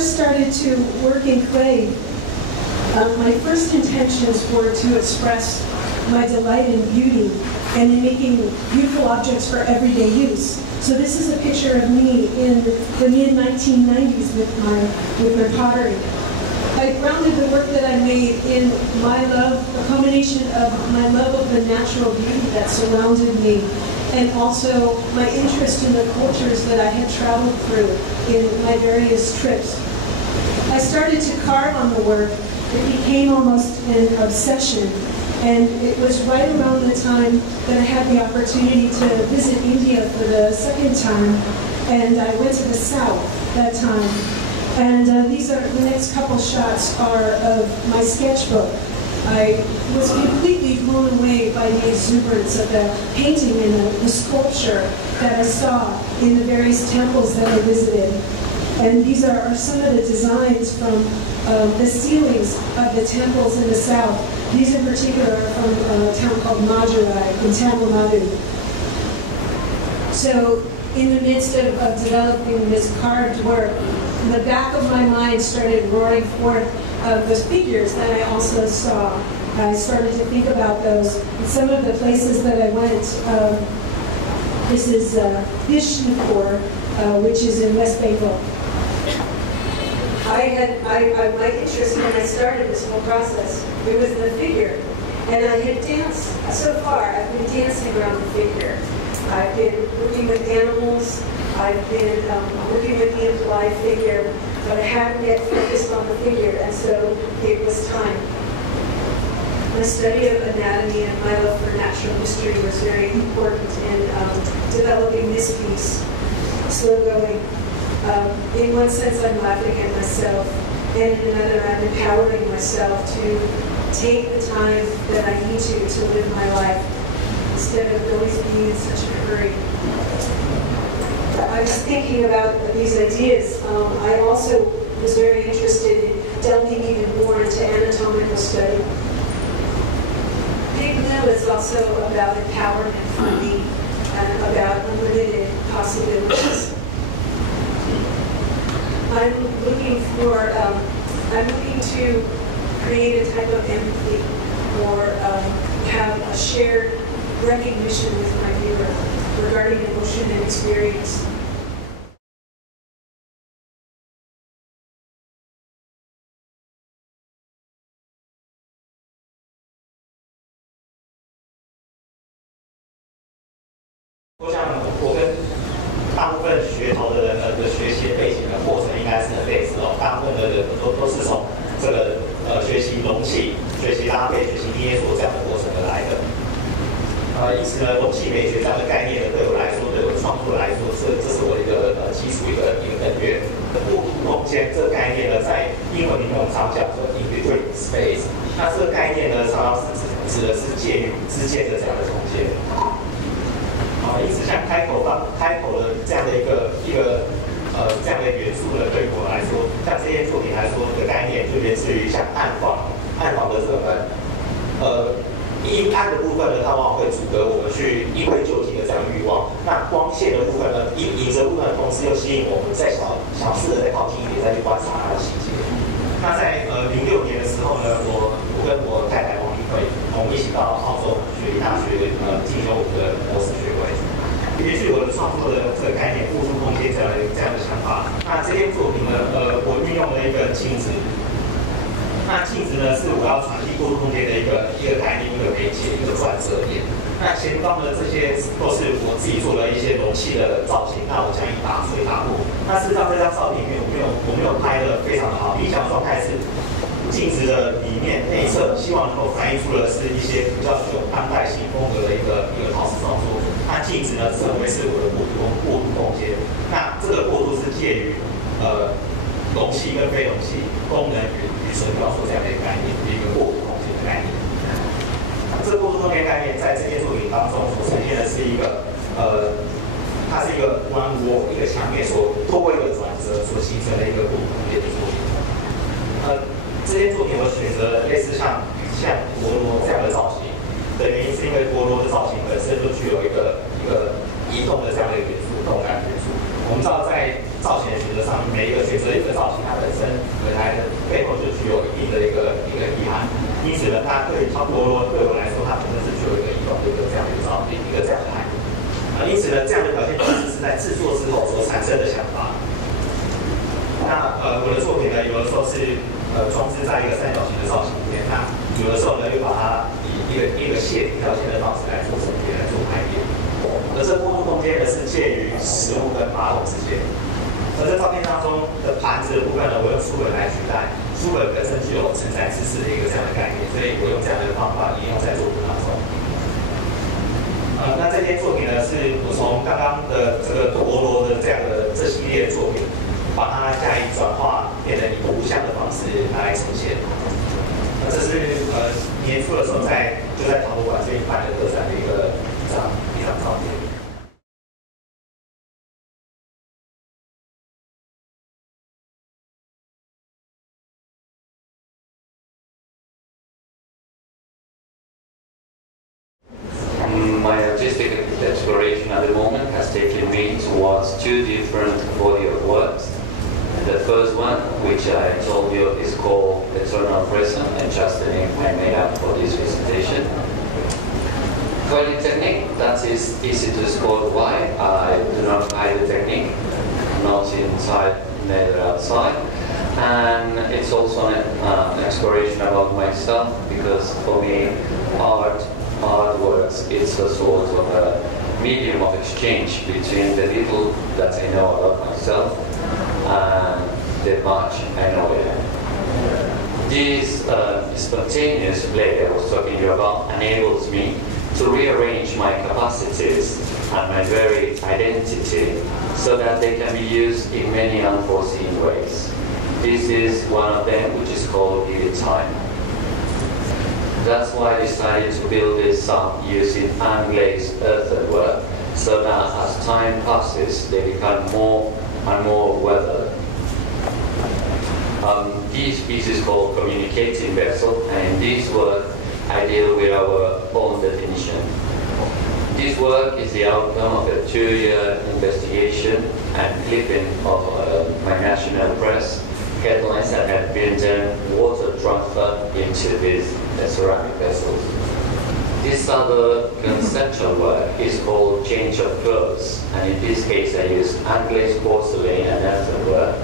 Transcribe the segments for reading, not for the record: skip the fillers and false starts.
first started to work in clay, my first intentions were to express my delight in beauty and in making beautiful objects for everyday use. So this is a picture of me in the mid-1990s with my pottery. I grounded the work that I made in my love, a combination of my love of the natural beauty that surrounded me, and also my interest in the cultures that I had traveled through in my various trips. I started to carve on the work. It became almost an obsession, and it was right around the time that I had the opportunity to visit India for the second time, and I went to the south that time. And these are the next couple shots are of my sketchbook. I was completely blown away by the exuberance of the painting and the sculpture that I saw in the various temples that I visited. And these are some of the designs from the ceilings of the temples in the south. These in particular are from a town called Madurai in Tamil Nadu. So in the midst of developing this carved work, the back of my mind started roaring forth the figures that I also saw. I started to think about those. And some of the places that I went, this is Bishnupur, which is in West Bengal. My interest when I started this whole process, it was the figure. And I had danced, so far, I've been dancing around the figure. I've been working with animals, I've been working with the implied figure, but I haven't yet focused on the figure, and so it was time. My study of anatomy and my love for natural history was very important in developing this piece. Slow going. In one sense, I'm laughing at myself, and in another, I'm empowering myself to take the time that I need to live my life, instead of always being in such a hurry. I was thinking about these ideas. I also was very interested in delving even more into anatomical study. Big Blue is also about empowerment for me and about unlimited possibilities. I'm looking to create a type of empathy or have a shared recognition with my viewer regarding emotion and experience.我想，我跟大部分学陶的人的学习背景的过程应该是很类似哦。大部分的人都是从这个学习容器、学习拉配、学习捏塑这样的过程而来的。因此呢，容器美学这样的概念呢，对我来说，对我创作来说，这是我一个基础一个本源。过渡空间这个概念呢，在英文里面我们常讲说 in between space， 那这个概念呢，常常是指的是介于之间的这样的空间。因此，像开口的这样的一个这样的元素呢，对于我来说，像这些作品来说的概念，就源自于像暗房的这个阴暗的部分呢，它往往会阻隔我们去一窥究竟的这样欲望。那光线的部分呢，影子部分的同时又吸引我们再想试着再靠近一点，再去观察它的细节。那在06年的时候呢，我跟我太太王丽慧，我们一起到澳洲雪梨大学进修我们的博士学位。也许我的创作的这个概念，过渡空间这样的想法。那这件作品呢，我运用了一个镜子。那镜子呢，是我要传递过渡空间的一个概念、一个媒介、一个转折点。那前方的这些都是我自己做的一些容器的造型。那我将以打碎打破。那事实上这张照片里面，我没有拍的非常的好。理想状态是镜子的里面内侧，希望能够反映出的是一些比较具有当代性风格的一个陶瓷创作。那镜子呢，成为是我的过渡空间。那这个过渡是介于容器跟非容器、功能与纯雕塑这样的一个概念，一个过渡空间的概念。这个过渡空间概念在这件作品当中所呈现的是一个它是一个弯窝，一个墙面所透过一个转折所形成的一个过渡空间的作品。这件作品我选择类似像陀螺这样的造型的原因，是因为陀螺的造型本身就具有一个移动的这样的一个元素，动感元素。我们知道在造型的选择上，每一个选择一个造型，它本身回来的背后就具有一定的一个意涵。因此呢，它对超陀螺对我来说，它本身是具有一个移动的一个这样的一个这样的含义。因此呢，这样的表现方式是在制作之后所产生的想法。那我的作品呢，有的时候是装置在一个三角形的造型里面，那有的时候呢，又把它以一个线一条线的方式来做整叠，来做排列。而这过渡空间呢，是介于食物跟马桶之间。而在照片当中的盘子的部分呢，我用书本来取代，书本本身具有承载知识的一个这样的概念，所以我用这样的方法应用在作品当中。那这件作品呢，是我从刚刚的这个陀螺的这样的这系列的作品，把它加以转化，变成以图像的方式来呈现。这是年初的时候就在陶博馆这边办的特展的一张照片。My artistic exploration at the moment has taken me towards two different body of works. The first one, which I told you, is called Eternal Present, and just the name I made up for this presentation. Technique, that is easy to spot why I do not hide the technique, not inside, neither outside. And it's also an exploration about myself, because for me, artworks is a sort of a medium of exchange between the little that I know about myself and the much I know it. This spontaneous play I was talking to you about enables me to rearrange my capacities and my very identity so that they can be used in many unforeseen ways. This is one of them, which is called Vivid Time. That's why I decided to build this song using unglazed earthenware, so that as time passes, they become more and more weathered. This piece is called Communicating Vessel, and in this work I deal with our own definition. This work is the outcome of a 2-year investigation and clipping of my national press headlines that had been then water transferred into these ceramic vessels. This other conceptual work is called Change of Clothes, and in this case I use unglazed porcelain and earthenware,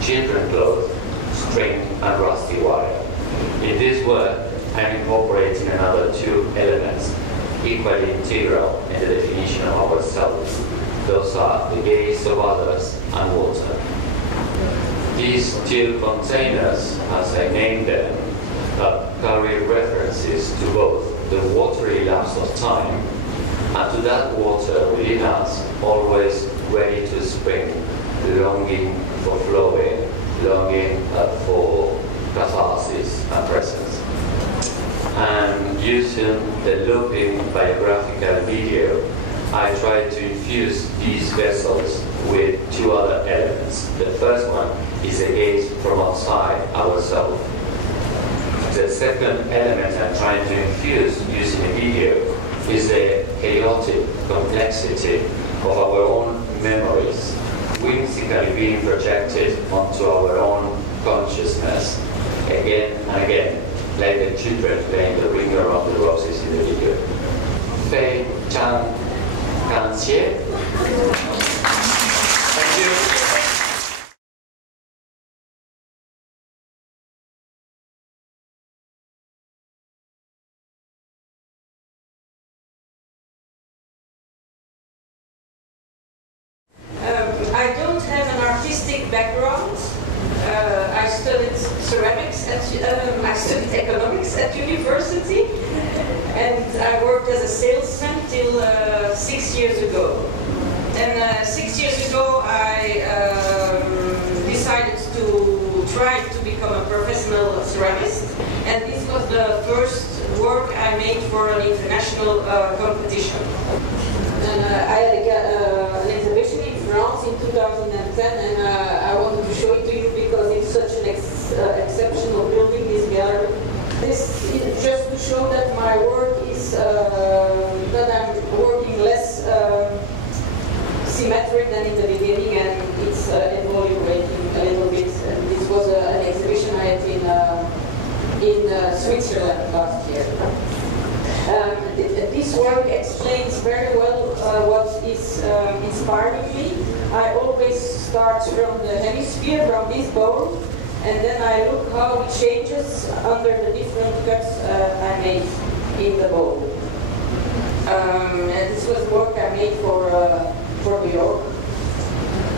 children's clothes, string and rusty wire. In this work I'm incorporating another two elements equally integral in the definition of ourselves. Those are the gaze of others and water. These two containers, as I named them, carry references to both the watery lapse of time and to that water within us, always ready to spring, longing for flowing, longing for catharsis and presence. And using the looping biographical video, I tried to infuse these vessels with two other elements. The first one is a gaze from outside ourselves. The second element I'm trying to infuse using the video is the chaotic complexity of our own memories, whimsically being projected onto our own consciousness again and again, like the children playing the Ring Around the Roses in the video. 非常感谢. Thank you. I don't have an artistic background. I studied ceramics I studied economics at university, and I worked as a salesman till 6 years ago. And 6 years ago, I decided to try to become a professional ceramist, and this was the first work I made for an international competition. And I had an exhibition in France in 2010, and I wanted to show it to you because it's such an exceptional building, this gallery. This is just to show that my work is, that I'm working less symmetric than in the beginning, and it's evaluating a little bit. And this was an exhibition in Switzerland last year. This work explains very well what is inspiring me. I always start from the hemisphere, from this bone, and then I look how it changes under the different cuts I made in the bone. And this was work I made for New York.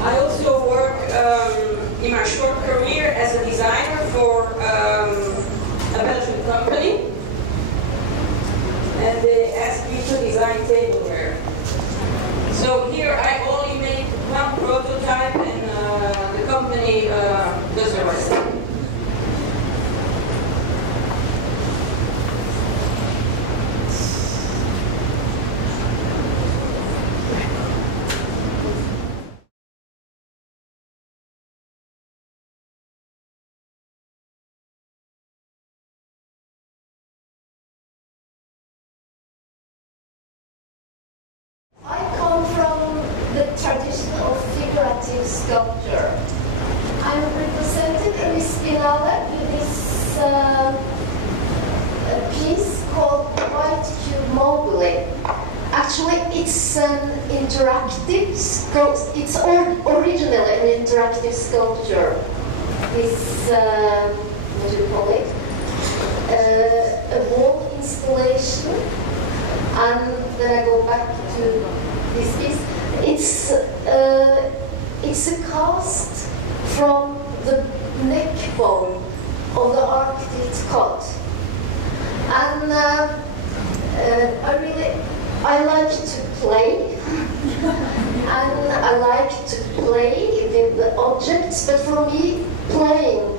I also work in my short career as a designer for a Belgian company. And they asked me to design tableware. So here I only made one prototype, and the company does the rest. I come from the tradition of figurative sculpture. I'm represented in this Biennale with this piece called White Cube Mobile. Actually, it's an interactive sculpture. It's originally an interactive sculpture. This, what do you call it? A wall installation. And then I go back to this piece. It's a cast from the neck bone of the Arctic cod. And I like to play. And I like to play with the objects, but for me, playing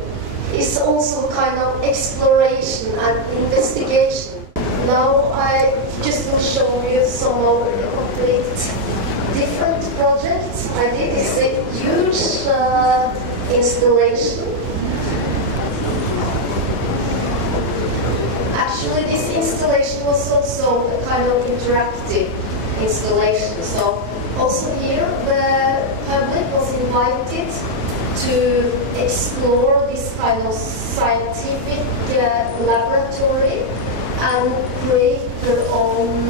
is also kind of exploration and investigation. Now I just will show you some of the complete different projects I did. It's a huge installation. Actually, this installation was also a kind of interactive installation. So also here, the public was invited to explore this kind of scientific laboratory and create their own